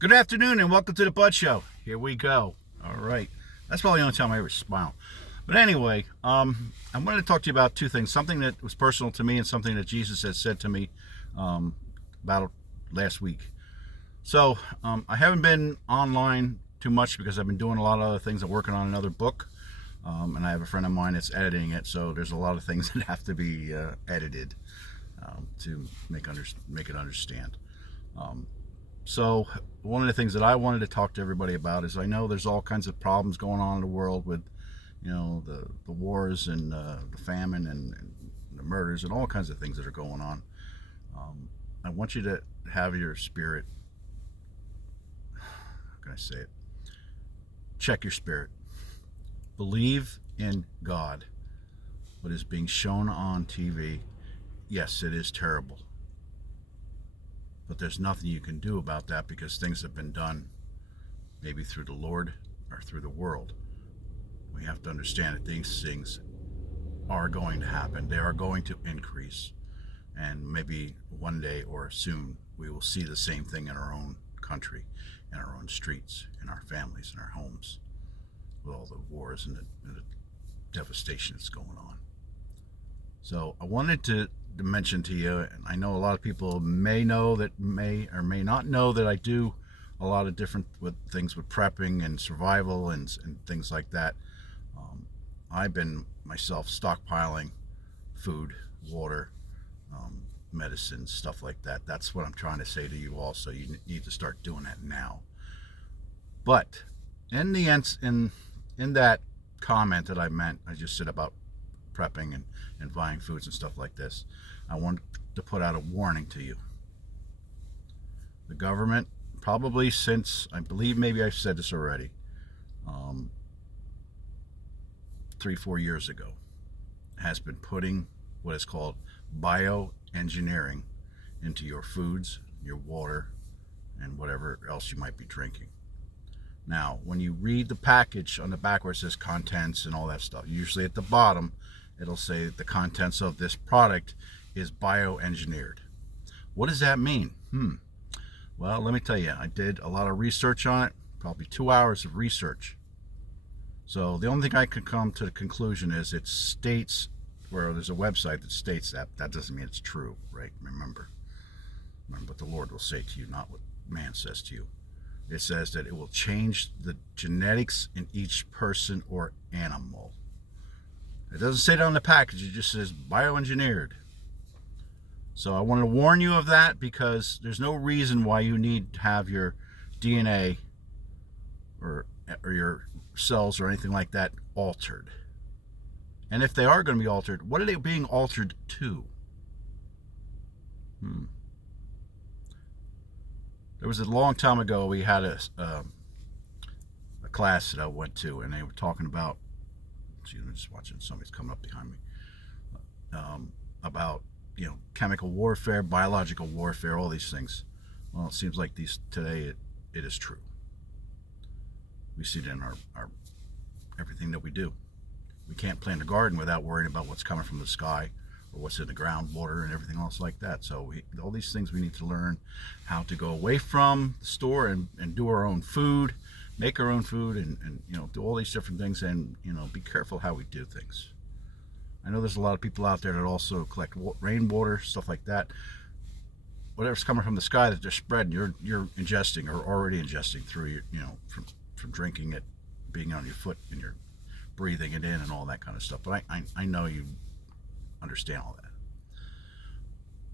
Good afternoon and welcome to the Bud Show. Here we go. All right. That's probably the only time I ever smile. But anyway, I'm going to talk to you about two things. Something that was personal to me and something that Jesus has said to me about last week. So I haven't been online too much because I've been doing a lot of other things. I'm working on another book. And I have a friend of mine that's editing it. So there's a lot of things that have to be edited to make it understand. So one of the things that I wanted to talk to everybody about is I know there's all kinds of problems going on in the world with, the wars and the famine and the murders and all kinds of things that are going on. I want you to have your spirit, how can I say it? Check your spirit. Believe in God. What is being shown on TV, yes, it is terrible. But there's nothing you can do about that because things have been done maybe through the Lord or through the world. We have to understand that these things are going to happen. They are going to increase. And maybe one day or soon we will see the same thing in our own country, in our own streets, in our families, in our homes, with all the wars and the devastation that's going on. So I wanted to mention to you, and I know a lot of people may or may not know that I do a lot of different things with prepping and survival and things like that. I've been myself stockpiling food, water, medicine, stuff like that. That's what I'm trying to say to you also. You need to start doing that now. But in the end, in that comment that I just said about prepping and buying foods and stuff like this, I want to put out a warning to you. The government, probably since, I believe maybe I've said this already, 3-4 years ago, has been putting what is called bioengineering into your foods, your water, and whatever else you might be drinking. Now, when you read the package on the back where it says contents and all that stuff, usually at the bottom, it'll say that the contents of this product is bioengineered. What does that mean? Well, let me tell you, I did a lot of research on it, probably 2 hours of research. So the only thing I could come to the conclusion is it states, where there's a website that states that. That doesn't mean it's true, right? Remember what the Lord will say to you, not what man says to you. It says that it will change the genetics in each person or animal. It doesn't say that on the package. It just says bioengineered. So I want to warn you of that because there's no reason why you need to have your DNA or your cells or anything like that altered. And if they are going to be altered, what are they being altered to? There was a long time ago we had a class that I went to, and they were talking about, I'm just watching, somebody's coming up behind me, about chemical warfare, biological warfare, all these things. Well, it seems like today it is true. We see it in our everything that we do. We can't plant a garden without worrying about what's coming from the sky or what's in the groundwater and everything else like that. So all these things we need to learn how to go away from the store and do our own food, make our own food, and do all these different things, and be careful how we do things. I know there's a lot of people out there that also collect rainwater, stuff like that. Whatever's coming from the sky that they're spreading, you're ingesting or already ingesting through your, from drinking it, being on your foot, and you're breathing it in and all that kind of stuff. But I know you understand all that.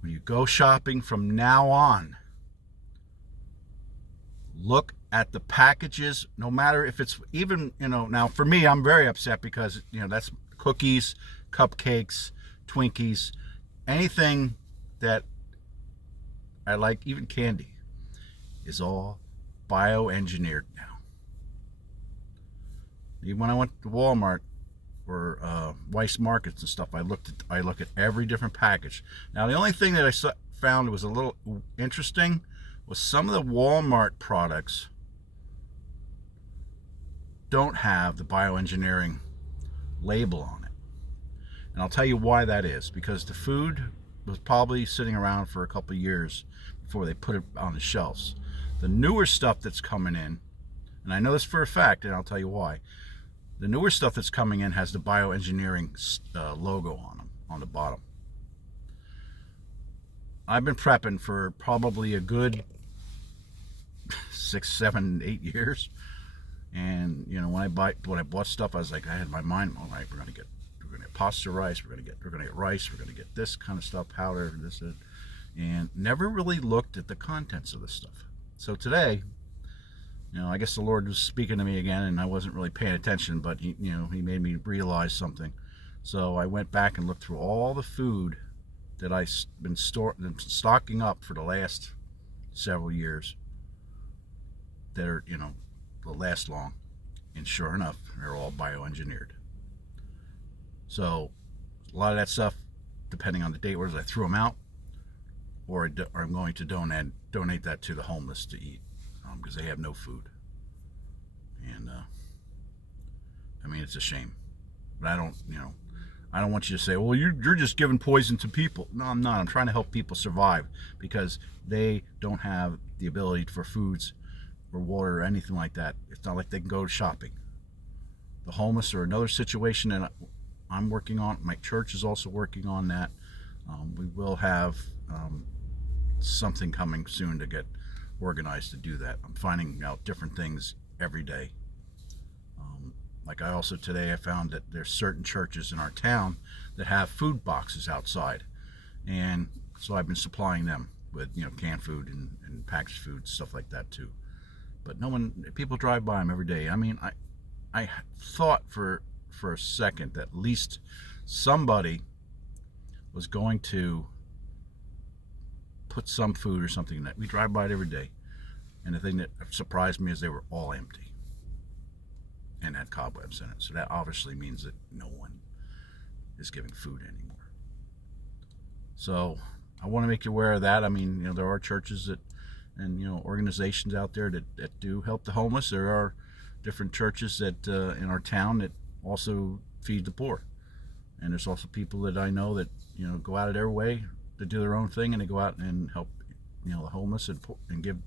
When you go shopping from now on, look at the packages, no matter if it's even, now for me, I'm very upset because, that's cookies, cupcakes, Twinkies, anything that I like, even candy, is all bioengineered now. Even when I went to Walmart or Weiss Markets and stuff, I look at every different package. Now, the only thing that I found was a little interesting was some of the Walmart products don't have the bioengineering label on it. And I'll tell you why that is. Because the food was probably sitting around for a couple of years before they put it on the shelves. The newer stuff that's coming in, and I know this for a fact, and I'll tell you why. The newer stuff that's coming in has the bioengineering logo on them, on the bottom. I've been prepping for probably a good 6, 7, 8 years. And you know, when I bought stuff, I was like, I had my mind, all right, we're gonna get pasta rice, we're gonna get rice, we're gonna get this kind of stuff, powder, this, and never really looked at the contents of this stuff. So today, you know, I guess the Lord was speaking to me again, and I wasn't really paying attention, but he made me realize something. So I went back and looked through all the food that I've been stocking up for the last several years that are, you know, will last long, and sure enough, they're all bioengineered. So a lot of that stuff, depending on the date, whether I threw them out or I'm going to donate that to the homeless to eat, because they have no food. And I mean, it's a shame, but I don't want you to say, well, you're just giving poison to people. No, I'm not. I'm trying to help people survive, because they don't have the ability for foods or water or anything like that. It's not like they can go shopping. The homeless are another situation that I'm working on. My church is also working on that. We will have something coming soon to get organized to do that. I'm finding out different things every day. Like today I found that there's certain churches in our town that have food boxes outside, and so I've been supplying them with, you know, canned food and packaged food, stuff like that too. But people drive by them every day. I mean, I thought for a second that at least somebody was going to put some food or something in that. We drive by it every day, and the thing that surprised me is they were all empty and had cobwebs in it. So that obviously means that no one is giving food anymore. So I want to make you aware of that. I mean, you know, there are churches that, and, you know, organizations out there that do help the homeless. There are different churches that in our town that also feed the poor, and there's also people that I know that, you know, go out of their way to do their own thing, and they go out and help, you know, the homeless and give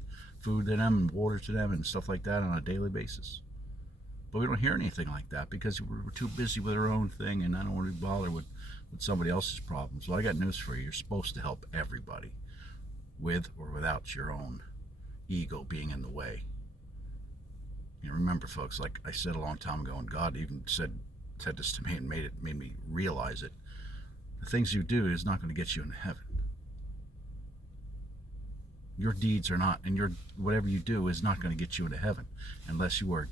food to them and water to them and stuff like that on a daily basis. But we don't hear anything like that because we're too busy with our own thing, and I don't want to bother with somebody else's problems. Well, I got news for you. You're supposed to help everybody, with or without your own ego being in the way. You know, remember, folks, like I said a long time ago, and God even said this to me and made me realize it. The things you do is not going to get you into heaven. Your deeds are not, and whatever you do is not going to get you into heaven unless you are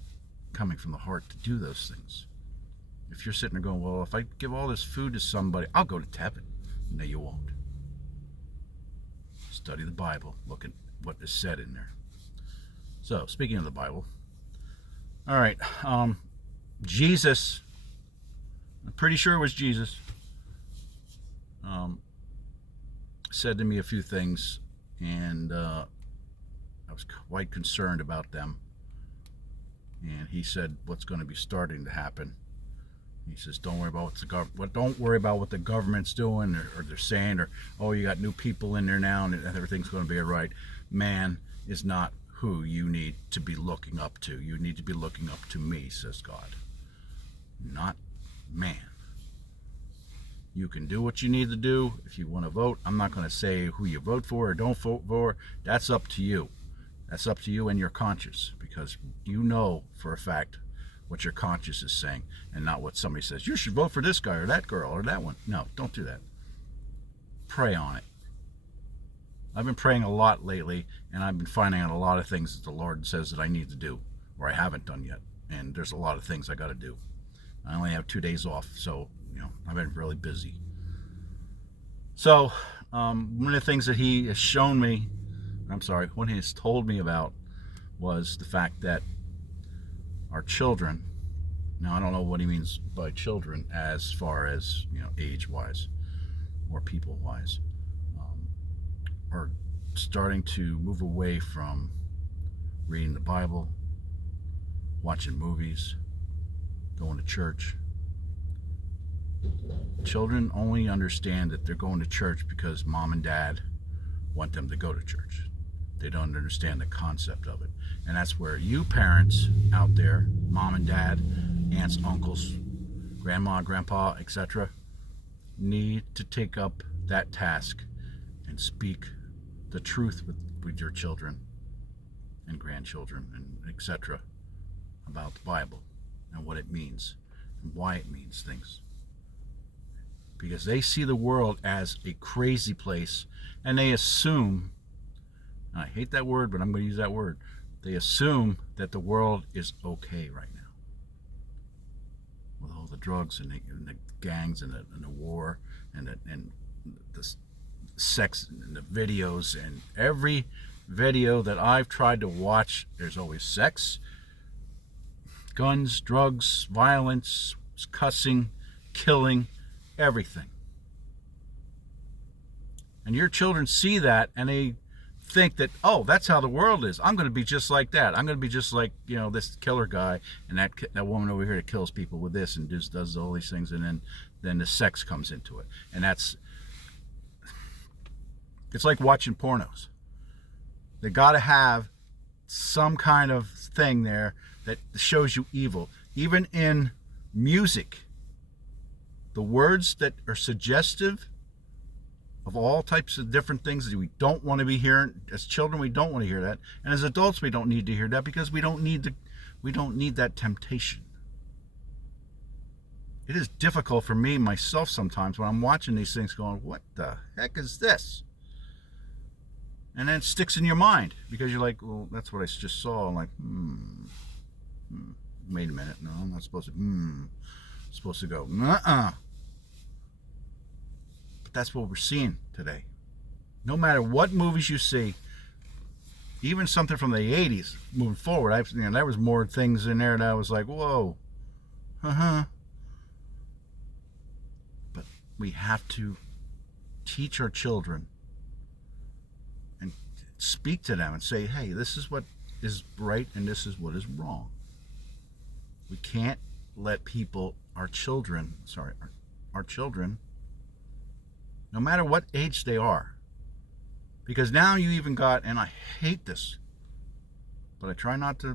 coming from the heart to do those things. If you're sitting there going, well, if I give all this food to somebody, I'll go to heaven. No, you won't. Study the Bible. Look at what is said in there. So, speaking of the Bible, all right, Jesus, I'm pretty sure it was Jesus, said to me a few things, and I was quite concerned about them. And he said what's going to be starting to happen. He says, don't worry about don't worry about what the government's doing or they're saying, or, oh, you got new people in there now and everything's going to be all right. Man is not who you need to be looking up to. You need to be looking up to me, says God, not man. You can do what you need to do. If you want to vote, I'm not going to say who you vote for or don't vote for. That's up to you. That's up to you and your conscience, because you know for a fact what your conscience is saying, and not what somebody says. You should vote for this guy or that girl or that one. No, don't do that. Pray on it. I've been praying a lot lately, and I've been finding out a lot of things that the Lord says that I need to do, or I haven't done yet. And there's a lot of things I got to do. I only have 2 days off, so, you know, I've been really busy. So, one of the things that he has shown me, what he has told me about, was the fact that our children, now I don't know what he means by children as far as, you know, age-wise or people-wise, are starting to move away from reading the Bible, watching movies, going to church. Children only understand that they're going to church because mom and dad want them to go to church. They don't understand the concept of it. And that's where you parents out there, mom and dad, aunts, uncles, grandma, grandpa, etc., need to take up that task and speak the truth with your children and grandchildren and etc. about the Bible and what it means and why it means things. Because they see the world as a crazy place, and they assume, and I hate that word, but I'm going to use that word, they assume that the world is okay right now. With all the drugs and the gangs and the war and the sex and the videos, and every video that I've tried to watch, there's always sex, guns, drugs, violence, cussing, killing, everything. And your children see that and they think that, oh, that's how the world is. I'm going to be just like that. I'm going to be just like, this killer guy and that woman over here that kills people with this and just does all these things, and then the sex comes into it. And it's like watching pornos. They got to have some kind of thing there that shows you evil. Even in music, the words that are suggestive of all types of different things that we don't want to be hearing. As children, we don't want to hear that, and as adults, we don't need to hear that, because we don't need that temptation. It is difficult for me myself sometimes when I'm watching these things, going, "What the heck is this?" And then it sticks in your mind because you're like, "Well, that's what I just saw." I'm like, wait a minute, no, I'm not supposed to. I'm supposed to go, nuh-uh. But that's what we're seeing today. No matter what movies you see, even something from the 80s moving forward, there was more things in there that I was like, whoa, But we have to teach our children and speak to them and say, hey, this is what is right and this is what is wrong. We can't let our children, no matter what age they are, because now you even got, and I hate this, but I try not to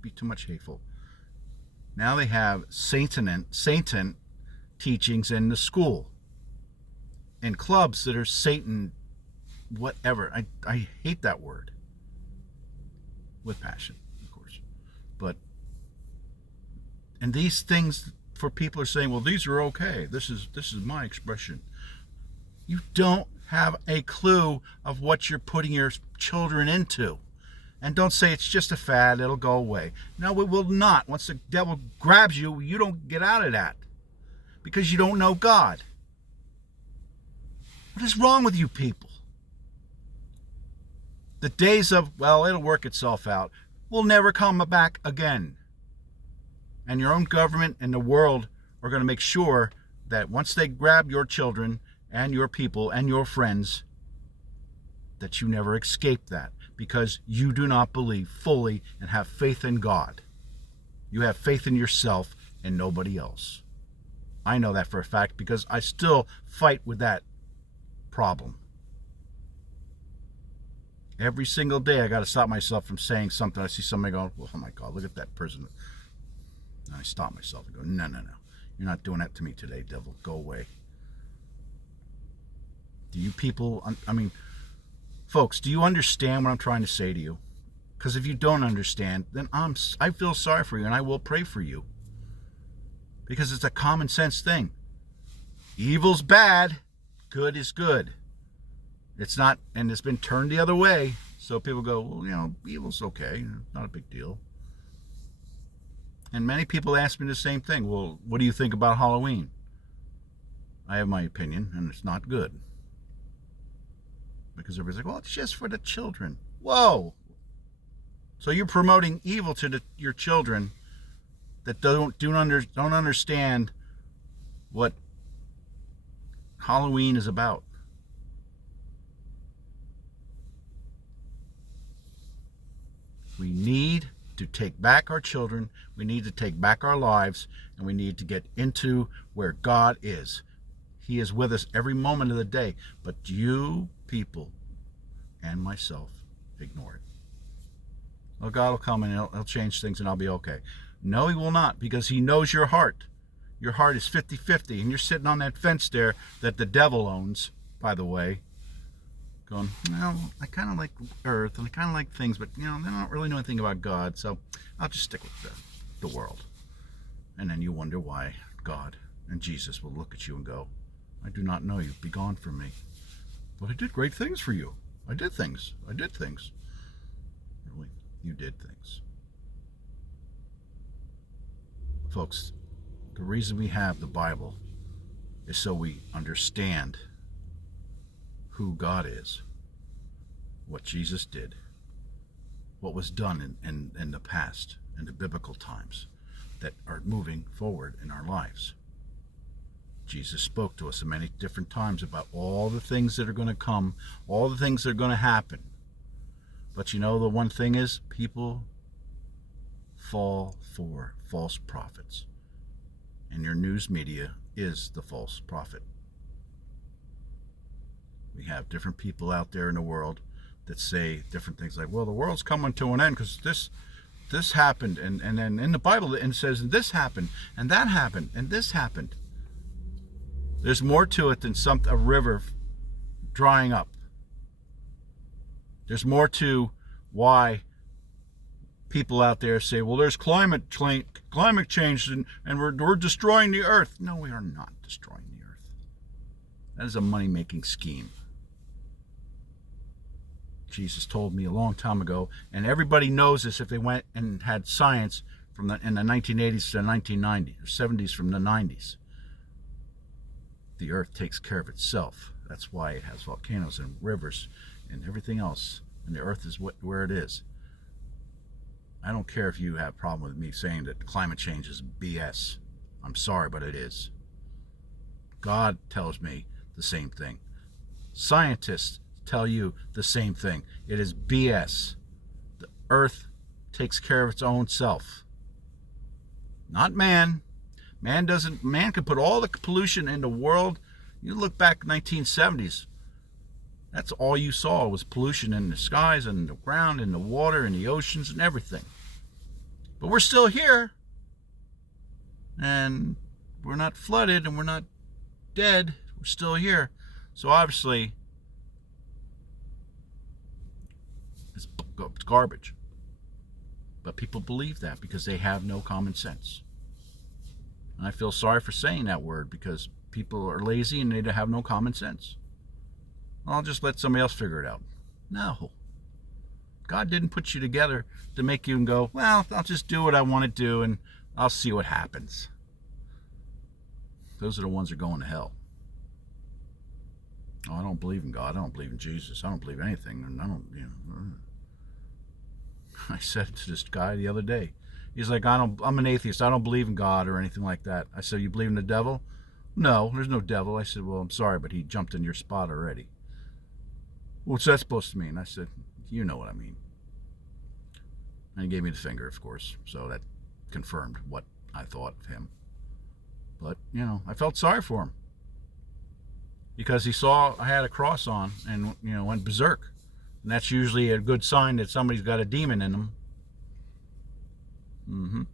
be too much hateful. Now they have Satan teachings in the school, and clubs that are Satan, whatever. I hate that word with passion, of course, and these things for people are saying, well, these are okay. This is my expression. You don't have a clue of what you're putting your children into. And don't say it's just a fad, it'll go away. No, it will not. Once the devil grabs you, you don't get out of that because you don't know God. What is wrong with you people? The days of, well, it'll work itself out, will never come back again. And your own government and the world are going to make sure that once they grab your children and your people and your friends, that you never escape that, because you do not believe fully and have faith in God. You have faith in yourself and nobody else. I know that for a fact because I still fight with that problem. Every single day I got to stop myself from saying something. I see somebody going, oh my God, look at that person. And I stop myself and go, no. You're not doing that to me today, devil. Go away. Do you people, folks, do you understand what I'm trying to say to you? Because if you don't understand, then I feel sorry for you and I will pray for you. Because it's a common sense thing. Evil's bad, good is good. It's not, and it's been turned the other way. So people go, well, evil's okay, not a big deal. And many people ask me the same thing. Well, what do you think about Halloween? I have my opinion, and it's not good. Because everybody's like, well, it's just for the children. Whoa! So you're promoting evil to your children that don't understand what Halloween is about. We need to take back our children. We need to take back our lives, and we need to get into where God is. He is with us every moment of the day. But you people and myself ignore it. Well, God will come and he'll change things and I'll be okay. No, he will not, because he knows your heart. Your heart is 50-50, and you're sitting on that fence there that the devil owns, by the way, going, well, I kind of like earth and I kind of like things, but they don't really know anything about God, so I'll just stick with the world. And then you wonder why God and Jesus will look at you and go, I do not know you, be gone from me. But I did great things for you. I did things. Really, you did things. Folks, the reason we have the Bible is so we understand who God is, what Jesus did, what was done in the past, in the biblical times that are moving forward in our lives. Jesus spoke to us many different times about all the things that are going to come, all the things that are going to happen. But the one thing is, people fall for false prophets. And your news media is the false prophet. We have different people out there in the world that say different things like, well, the world's coming to an end because this happened, and then in the Bible it says this happened, and that happened, and this happened. There's more to it than a river drying up. There's more to why people out there say, well, there's climate change and we're destroying the earth. No, we are not destroying the earth. That is a money-making scheme. Jesus told me a long time ago, and everybody knows this if they went and had science in the 1980s to the 1990s, or 70s from the 90s. The earth takes care of itself. That's why it has volcanoes and rivers and everything else, and the earth is where it is. I don't care if you have a problem with me saying that climate change is BS. I'm sorry, but it is. God tells me the same thing. Scientists tell you the same thing. It is BS. The earth takes care of its own self. Not man. Man can put all the pollution in the world. You look back 1970s. That's all you saw was pollution in the skies and the ground and the water and the oceans and everything. But we're still here. And we're not flooded and we're not dead. We're still here. So obviously, it's garbage. But people believe that because they have no common sense. And I feel sorry for saying that word because people are lazy and they have no common sense. I'll just let somebody else figure it out. No. God didn't put you together to make you go, well, I'll just do what I want to do and I'll see what happens. Those are the ones that are going to hell. Oh, I don't believe in God. I don't believe in Jesus. I don't believe anything. And I don't, I said to this guy the other day, he's like, I'm an atheist. I don't believe in God or anything like that. I said, you believe in the devil? No, there's no devil. I said, well, I'm sorry, but he jumped in your spot already. What's that supposed to mean? I said, you know what I mean. And he gave me the finger, of course. So that confirmed what I thought of him. But, I felt sorry for him. Because he saw I had a cross on and, went berserk. And that's usually a good sign that somebody's got a demon in them.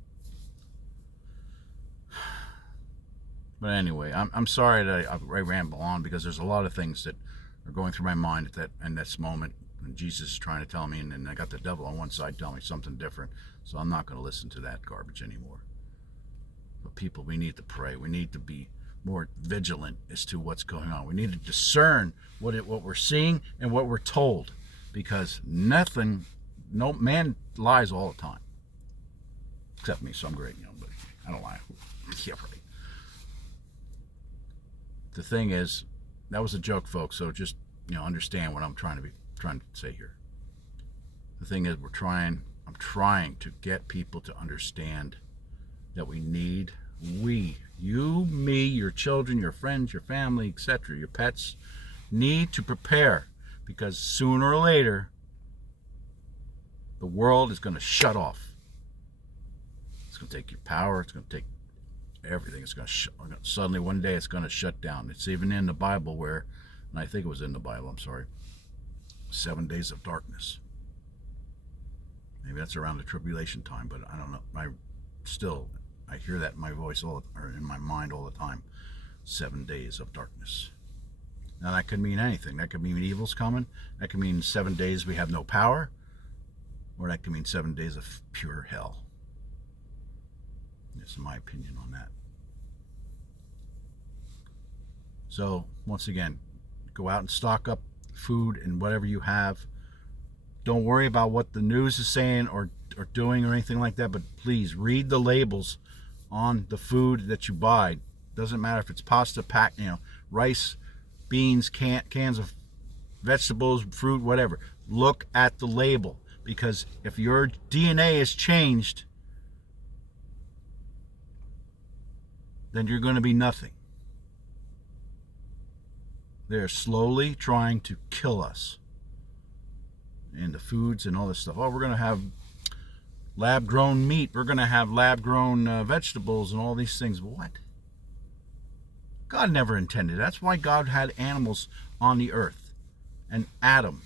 But anyway, I'm sorry that I ramble on because there's a lot of things that are going through my mind in this moment when Jesus is trying to tell me, and then I got the devil on one side telling me something different. So I'm not going to listen to that garbage anymore. But people, we need to pray. We need to be more vigilant as to what's going on. We need to discern what we're seeing and what we're told, because no man lies all the time, except me. So I'm great, but I don't lie. Yeah, right. The thing is, that was a joke, folks. So just understand what I'm trying to say here. The thing is, I'm trying to get people to understand that you, me, your children, your friends, your family, etc., your pets, need to prepare, because sooner or later, the world is going to shut off. It's going to take your power. It's going to take everything. It's going to suddenly one day it's going to shut down. It's even in the Bible and I think it was in the Bible, I'm sorry, 7 days of darkness. Maybe that's around the tribulation time, but I don't know. I hear that in my voice or in my mind all the time. 7 days of darkness. Now that could mean anything. That could mean evil's coming. That could mean 7 days we have no power. Or that could mean 7 days of pure hell. This is my opinion on that. So, once again, go out and stock up food and whatever you have. Don't worry about what the news is saying or doing or anything like that, but please read the labels on the food that you buy. Doesn't matter if it's pasta, rice, beans, cans of vegetables, fruit, whatever. Look at the label, because if your DNA is changed, then you're going to be nothing. They're slowly trying to kill us. And the foods and all this stuff. Oh, we're going to have lab-grown meat. We're going to have lab-grown vegetables and all these things. What? God never intended. That's why God had animals on the earth. And Adam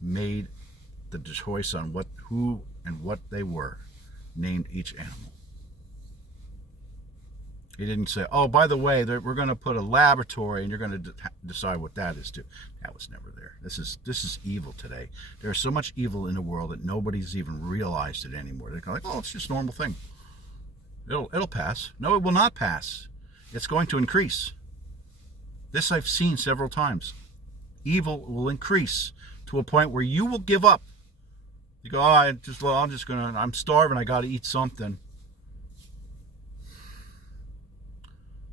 made the choice on who and what they were. Named each animal. He didn't say, oh, by the way, we're going to put a laboratory and you're going to decide what that is too. That was never there. This is evil today. There's so much evil in the world that nobody's even realized it anymore. They're like, oh, it's just a normal thing. It'll pass. No, it will not pass. It's going to increase. This I've seen several times. Evil will increase to a point where you will give up. You go, oh, I'm starving. I got to eat something.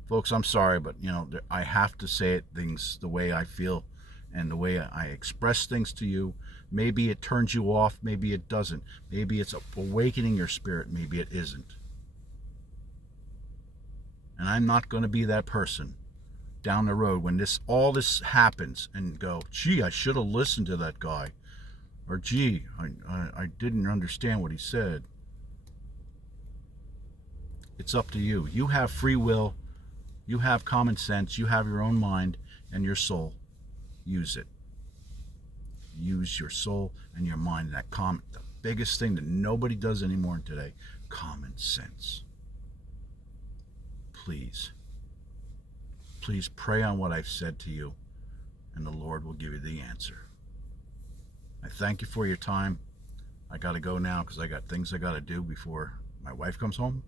Folks, I'm sorry, but I have to say things the way I feel and the way I express things to you. Maybe it turns you off, maybe it doesn't. Maybe it's awakening your spirit, maybe it isn't. And I'm not going to be that person down the road when all this happens and go, gee, I should have listened to that guy. Or gee, I didn't understand what he said. It's up to you. You have free will. You have common sense. You have your own mind and your soul. Use it. Use your soul and your mind. The biggest thing that nobody does anymore today, common sense. Please pray on what I've said to you, and the Lord will give you the answer. I thank you for your time. I got to go now because I got things I got to do before my wife comes home.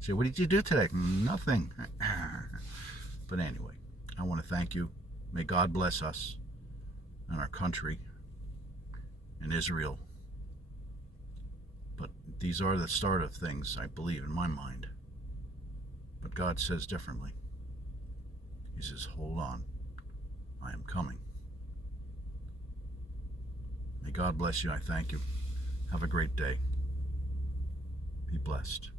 Say, what did you do today? Nothing. But anyway, I want to thank you. May God bless us and our country and Israel. But these are the start of things, I believe, in my mind. But God says differently. He says, hold on. I am coming. May God bless you. I thank you. Have a great day. Be blessed.